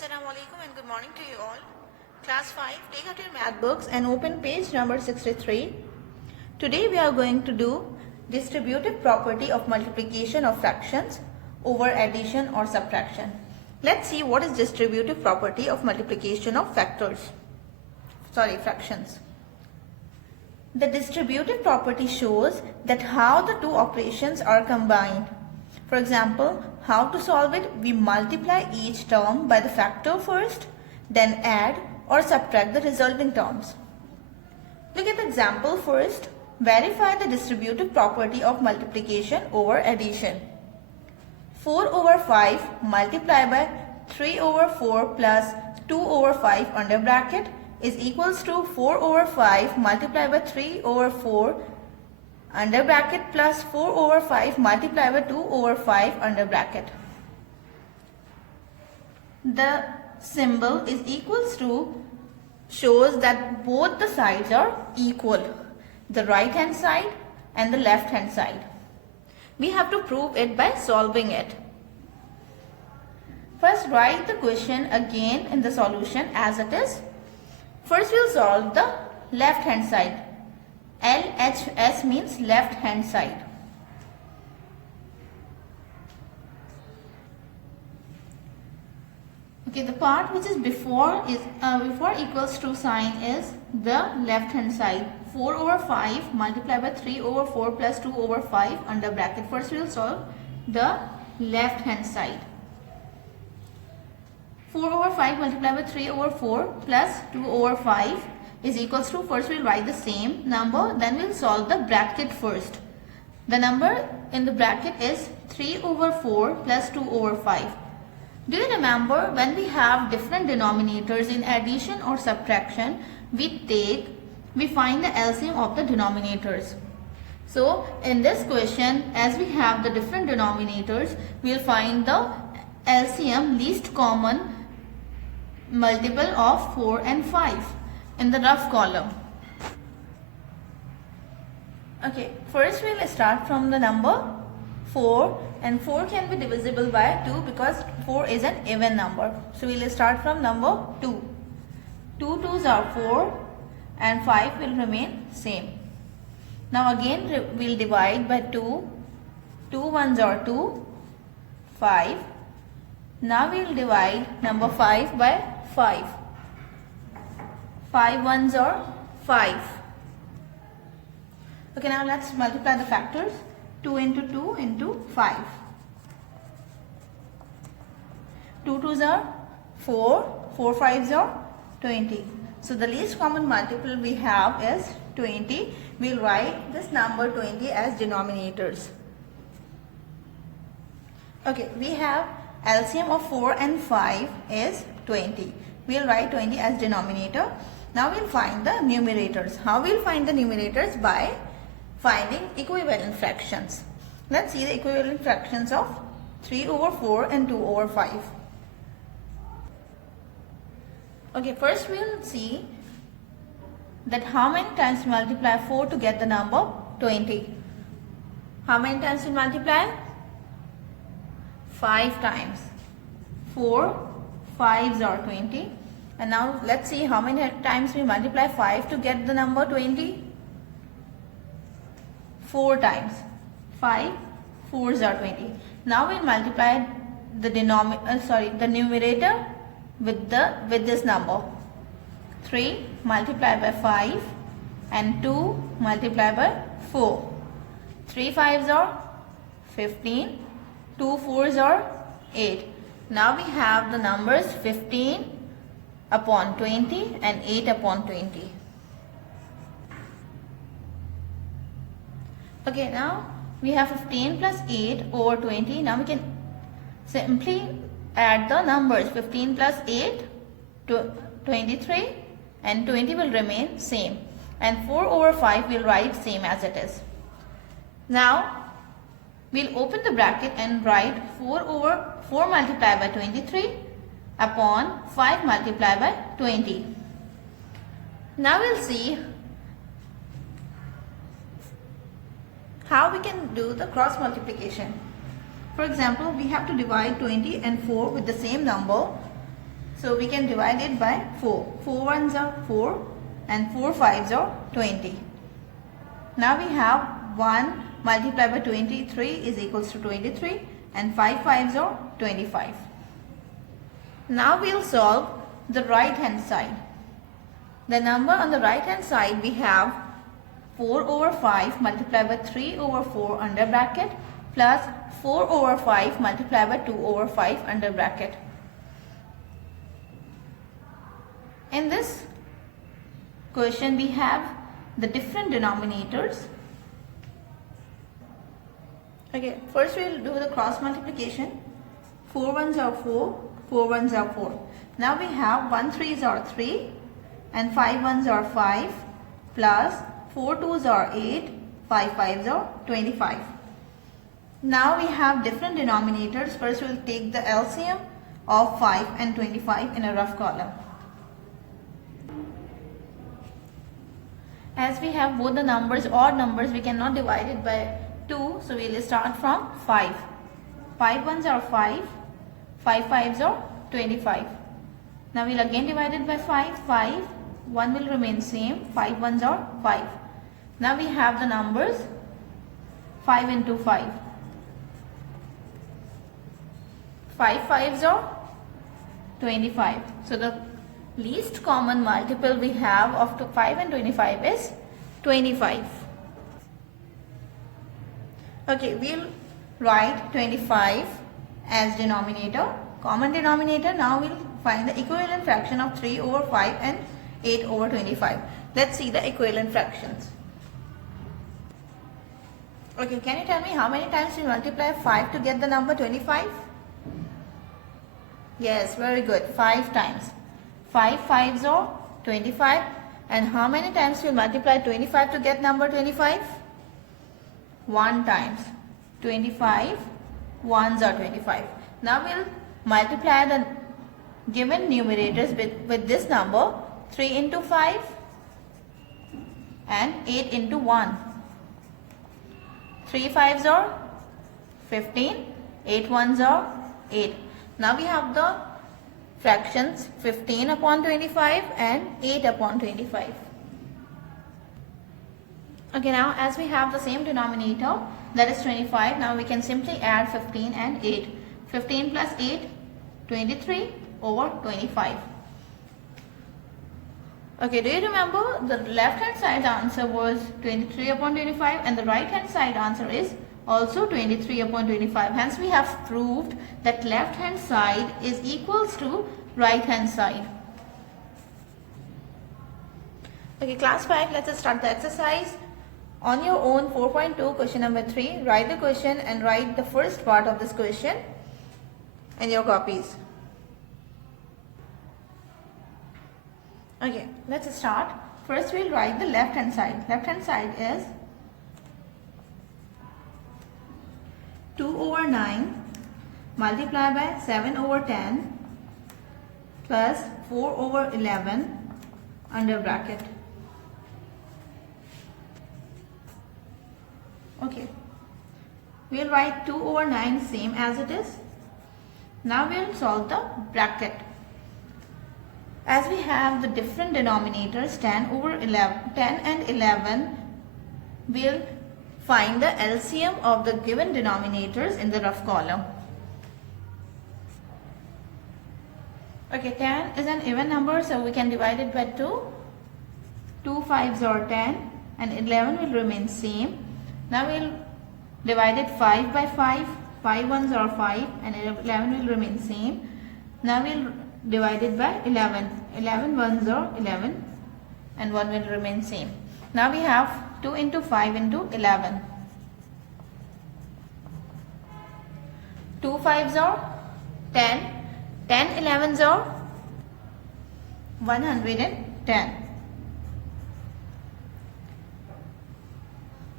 Assalamu alaikum and good morning to you all. Class 5, take out your math books and open page number 63. Today we are going to do distributive property of multiplication of fractions over addition or subtraction. Let's see what is distributive property of multiplication of fractions. The distributive property shows that how the two operations are combined. For example, how to solve it? We multiply each term by the factor first, then add or subtract the resulting terms. Look at the example first. Verify the distributive property of multiplication over addition. 4 over 5 multiplied by 3 over 4 plus 2 over 5 under bracket is equals to 4 over 5 multiplied by 3 over 4 under bracket plus 4 over 5 multiplied by 2 over 5 under bracket. The symbol is equals to shows that both the sides are equal, the right hand side and the left hand side. We have to prove it by solving it. First, write the question again in the solution as it is. First, we'll solve the left hand side. LHS means left hand side. Okay, the part which is before equals to sign is the left hand side. 4 over 5 multiplied by 3 over 4 plus 2 over 5 under bracket. First we will solve the left hand side. 4 over 5 multiplied by 3 over 4 plus 2 over 5 is equals to, first we will write the same number, then we will solve the bracket first. The number in the bracket is 3 over 4 plus 2 over 5. Do you remember when we have different denominators in addition or subtraction, we find the LCM of the denominators. So in this question, as we have the different denominators, we will find the LCM, least common multiple of 4 and 5 in the rough column. Okay, first we will start from the number 4, and 4 can be divisible by 2 because 4 is an even number. So we will start from number 2. 2 2s are 4 and 5 will remain same. Now again we will divide by 2. 2 1s are 2, 5. Now we will divide number 5 by 5. 5 1s are 5. Okay, now let's multiply the factors. 2 into 2 into 5. 2 2s are 4, 4 5s are 20. So the least common multiple we have is 20. We will write this number 20 as denominators. Okay, we have LCM of 4 and 5 is 20. We will write 20 as denominator. Now we will find the numerators. How we will find the numerators? By finding equivalent fractions. Let's see the equivalent fractions of 3 over 4 and 2 over 5. Okay, first we will see that how many times we multiply 4 to get the number 20. How many times we multiply? 5 times. 4 5s are 20. And now let's see how many times we multiply 5 to get the number 20. 4 times. 5 4s are 20. Now we'll multiply the numerator with this number. 3 multiplied by 5 and 2 multiplied by 4. 3 5s are 15. 2 4s are 8. Now we have the numbers 15 upon 20 and 8 upon 20. Okay, now we have 15 plus 8 over 20. Now we can simply add the numbers. 15 plus 8 to 23 and 20 will remain same. And 4 over 5 will write same as it is. Now we'll open the bracket and write 4 multiplied by 23 upon 5 multiplied by 20. Now we'll see how we can do the cross multiplication. For example, we have to divide 20 and 4 with the same number. So we can divide it by 4. 4 ones are 4 and 4 fives are 20. Now we have 1 multiplied by 23 is equals to 23 and 5 fives are 25. Now we'll solve the right hand side. The number on the right hand side we have 4 over 5 multiplied by 3 over 4 under bracket plus 4 over 5 multiplied by 2 over 5 under bracket. In this question we have the different denominators. Okay, first we will do the cross multiplication. 4 ones are 4, 4 ones are 4. Now we have 1 3s are 3 and 5 ones are 5 plus 4 2s are 8, 5 5s are 25. Now we have different denominators. First we will take the LCM of 5 and 25 in a rough column. As we have both the numbers odd numbers, we cannot divide it by 2. So we will start from 5. 5 ones are 5, 5 fives are 25. Now we will again divide it by 5, 5, 1 will remain same, 5 ones are 5. Now we have the numbers 5 into 5. 5 fives are 25. So the least common multiple we have of 5 and 25 is 25. Okay, we'll write 25 as denominator, common denominator. Now we'll find the equivalent fraction of 3 over 5 and 8 over 25. Let's see the equivalent fractions. Okay, can you tell me how many times we multiply 5 to get the number 25? Yes, very good. 5 times. 5 fives are 25. And how many times we multiply 25 to get number 25? 1 times. 25 ones are 25. Now we'll multiply the given numerators with this number. 3 into 5 and 8 into 1. 3 fives are 15, 8 ones are 8. Now we have the fractions 15 upon 25 and 8 upon 25. Okay, now as we have the same denominator, that is 25, now we can simply add 15 and 8. 15 plus 8, 23 over 25. Okay, do you remember the left hand side answer was 23 upon 25 and the right hand side answer is also 23 upon 25. Hence we have proved that left hand side is equals to right hand side. Okay, class 5, let's start the exercise. On your own 4.2 question number 3, write the question and write the first part of this question in your copies. Okay, let's start. First we'll write the left hand side. Left hand side is 2 over 9 multiplied by 7 over 10 plus 4 over 11 under bracket. Okay, we'll write 2 over 9 same as it is. Now we'll solve the bracket. As we have the different denominators 10 over 11, 10 and 11, we'll find the LCM of the given denominators in the rough column. Okay, 10 is an even number, so we can divide it by 2. 2 fives are 10 and 11 will remain same. Now we'll divide it 5 by 5. 5 ones are 5 and 11 will remain same. Now we'll divide it by 11. 11 ones are 11 and 1 will remain same. Now we have 2 into 5 into 11. 2 fives are 10. 10 11s are 110.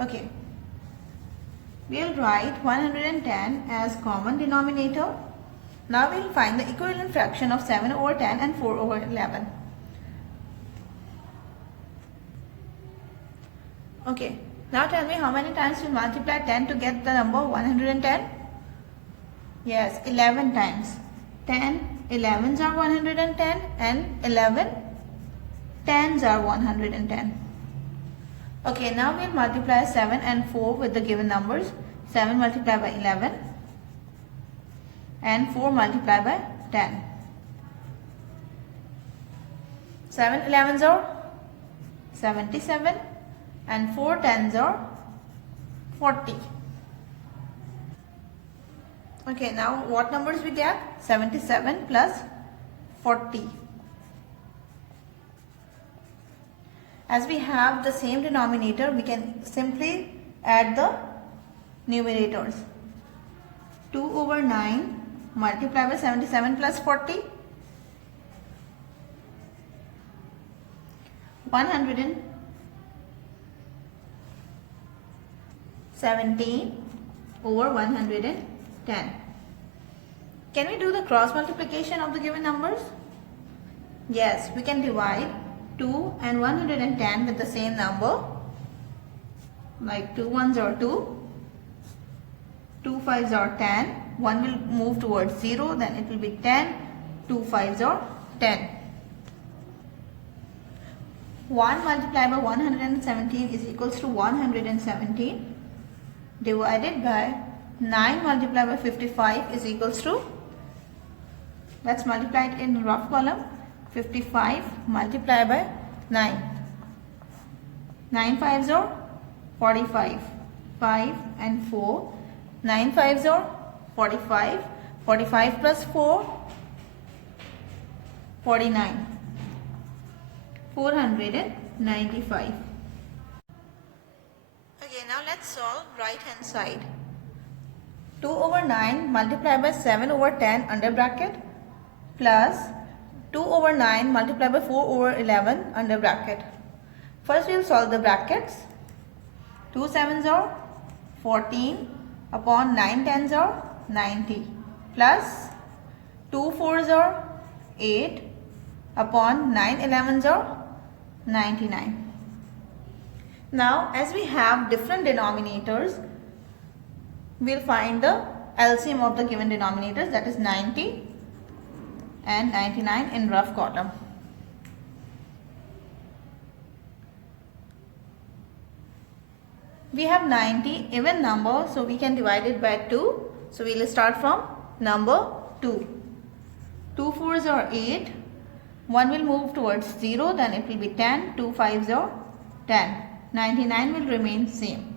Okay. We'll write 110 as common denominator. Now we'll find the equivalent fraction of 7 over 10 and 4 over 11. Okay, now tell me how many times we multiply 10 to get the number 110? Yes, 11 times. 10, 11s are 110 and 11 10s are 110. Okay, now we'll multiply 7 and 4 with the given numbers. 7 multiplied by 11 and 4 multiplied by 10. 7 11s are 77 and 4 10s are 40. Okay, now what numbers we get? 77 plus 40. As we have the same denominator, we can simply add the numerators. 2 over 9 multiplied by 77 plus 40. 117 over 110. Can we do the cross multiplication of the given numbers? Yes, we can divide 2 and 110 with the same number. Like 2 ones are 2, 2 fives are 10, 1 will move towards 0, then it will be 10, 2 fives are 10. 1 multiplied by 117 is equals to 117 divided by 9 multiplied by 55 is equals to, let's multiply it in rough column, 55 multiplied by 9. 9 fives are 45, 5 and 4, 9 fives are 45, 45 plus 4, 49. 495. Okay, now let's solve right hand side. 2 over 9 multiplied by 7 over 10 under bracket plus 2 over 9 multiplied by 4 over 11 under bracket. First we will solve the brackets. 2 sevens are 14 upon 9 tens are 90 plus 2 fours are 8 upon 9 elevens are 99. Now as we have different denominators, we will find the LCM of the given denominators, that is 90 and 99 in rough column. We have 90 even number, so we can divide it by 2. So we will start from number 2. 2 fours are 8. 1 will move towards 0, then it will be 10, 2 fives are 10. 99 will remain same.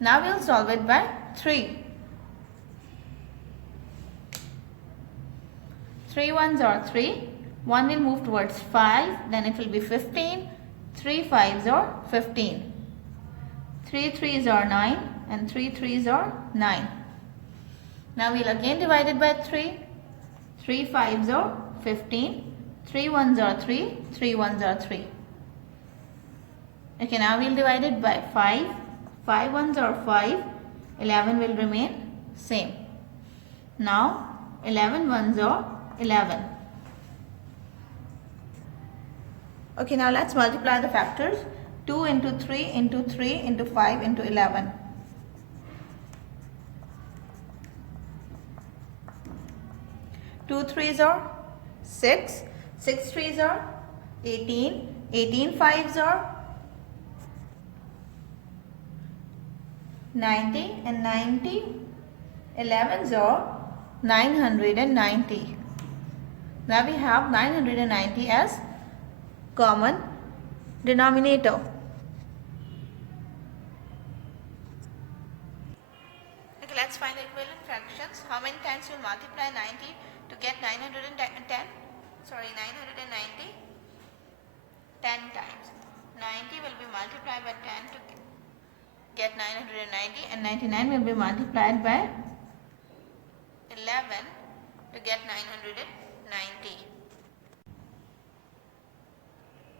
Now we will solve it by 3. 3 ones are 3. 1 will move towards 5, then it will be 15. 3 fives are 15. 3 threes are 9 and 3 threes are 9. Now we will again divide it by 3. 3 fives are 15. 3 ones are 3, 3 ones are 3. Okay, now we will divide it by 5. 5 ones are 5, 11 will remain same. Now 11 ones are 11. Okay, now let's multiply the factors. 2 into 3 into 3 into 5 into 11. Two threes are 6. 6 threes are 18. 18 fives are 90 and 90 elevens are 990. Now we have 990 as common denominator. Okay, let's find the equivalent fractions. How many times you multiply 90 to get 910? Sorry, 990. 10 times. 90 will be multiplied by 10 to get 990 and 99 will be multiplied by 11 to get 990.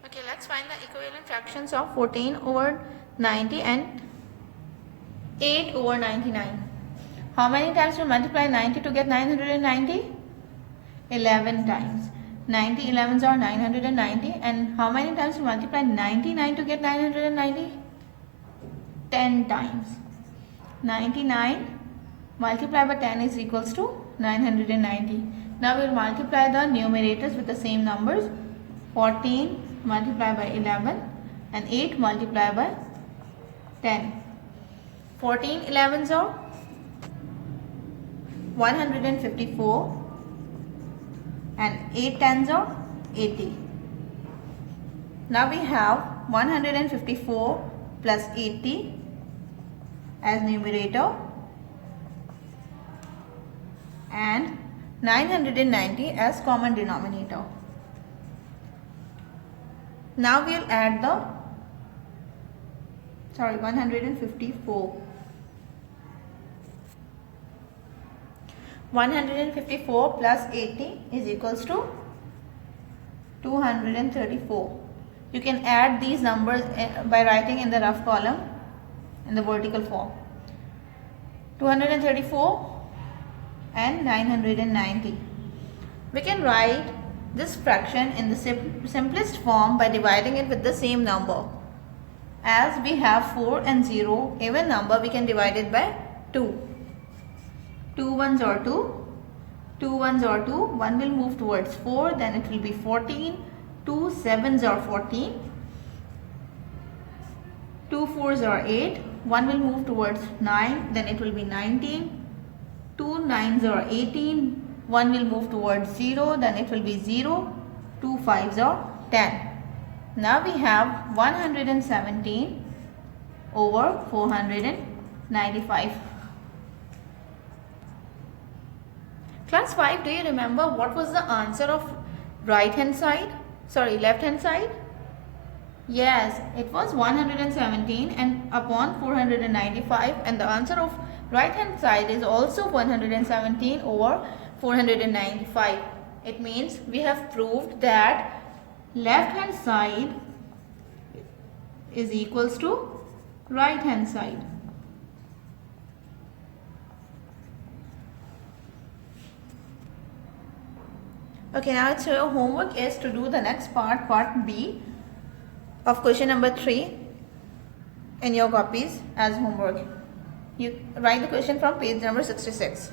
Okay, let's find the equivalent fractions of 14 over 90 and 8 over 99. How many times we multiply 90 to get 990? 11 times. 90 11s are 990, and how many times we multiply 99 to get 990? 10 times. 99 multiplied by 10 is equals to 990. Now we will multiply the numerators with the same numbers. 14 multiplied by 11 and 8 multiplied by 10. 14 11s are 154 and 8 10s are 80. Now we have 154 plus 80 as numerator and 990 as common denominator. Now we will add the 154. 154 plus 80 is equals to 234. You can add these numbers by writing in the rough column in the vertical form. 234 and 990. We can write this fraction in the simplest form by dividing it with the same number. As we have 4 and 0 even number, we can divide it by 2. 2 ones are 2, 2 ones are 2, 1 will move towards 4, then it will be 14, 2 sevens are 14, 2 fours are 8, 1 will move towards 9, then it will be 19, 2 nines are 18, 1 will move towards 0, then it will be 0, 2 fives are 10. Now we have 117 over 495. Class 5, do you remember what was the answer of left hand side? Yes, it was 117 and upon 495, and the answer of right hand side is also 117 over 495. It means we have proved that left hand side is equals to right hand side. Okay, now so your homework is to do the next part B of question number 3 in your copies as homework. You write the question from page number 66.